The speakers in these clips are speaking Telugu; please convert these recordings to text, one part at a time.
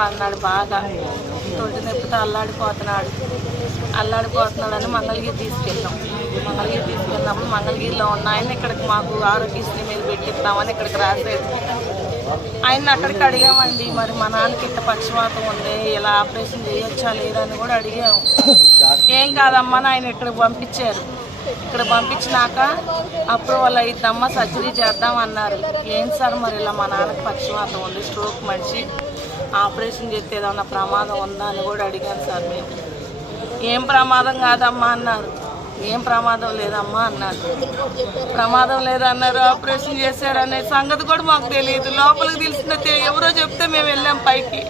అబ్బా అన్నాడు. బాగా తొంటి నొప్పితో అల్లాడిపోతున్నాడని మంగళగిరి తీసుకెళ్ళాం. మంగళగిరి తీసుకెళ్ళినప్పుడు మంగళగిరిలో ఉన్న ఆయన ఇక్కడికి మాకు ఆరోగ్యశ్రీ మీద పెట్టిస్తామని ఇక్కడికి రాసేది. ఆయన అక్కడికి అడిగామండి, మరి మా నాన్నకి ఇంత పక్షవాతం ఉంది, ఇలా ఆపరేషన్ చేయొచ్చా లేదా అని కూడా అడిగాము. ఏం కాదమ్మా ఆయన ఇక్కడికి పంపించారు. ఇక్కడ పంపించినాక అప్రూవల్ అయిద్దమ్మా సర్జరీ చేద్దామన్నారు. ఏం సార్ మరి ఇలా మా నాన్నకి పక్షవాతం ఉంది, స్ట్రోక్ మనిషి, ఆపరేషన్ చేస్తే ఏదన్నా ప్రమాదం ఉందా అని కూడా అడిగాను సార్ మేము. ఏం ప్రమాదం కాదమ్మా అన్నారు. ఏం ప్రమాదం లేదమ్మా అన్నారు. ప్రమాదం లేదన్నారు. ఆపరేషన్ చేశారనే సంగతి కూడా మాకు తెలియదు. లోపలికి తెలిసిన ఎవరో చెప్తే మేము వెళ్ళాం పైకి.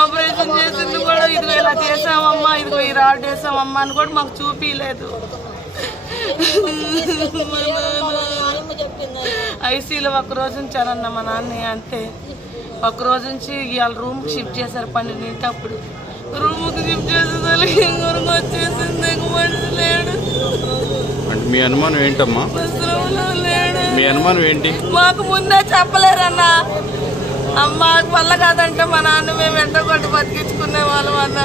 ఆపరేషన్ చేసింది కూడా ఇదిగో ఇలా చేసామమ్మా, ఇదిగో ఈ రాడ్ వేసామమ్మా అని కూడా మాకు చూపించలేదు. ఐసీలో ఒక్కరోజు ఉంచారన్న మా నాన్న. అంతే, ఒక్కరోజు నుంచి ఇవాళ రూమ్కి షిఫ్ట్ చేశారు 12 అప్పుడు. రూమ్కి షిఫ్ట్ చేసేసరికి ఇంకొరకు వచ్చేసింది. మనిషి లేడు. అంటే మీ అనుమానం ఏంటమ్మా? లేడు. మీ అనుమానం ఏంటి? మాకు ముందే చెప్పలేరన్నా. అమ్మ వల్ల కాదంటే మా నాన్న మేము ఎంతో కొట్టి బతికించుకునే వాళ్ళం అన్న.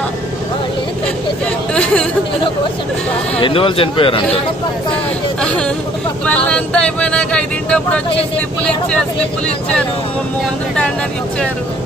ఎందువల్ల చనిపోయారంట? మళ్ళీ అంతా అయిపోయినాక 5 వచ్చి స్లిప్పులు ఇచ్చారు. ముందు టెండర్ ఇచ్చారు.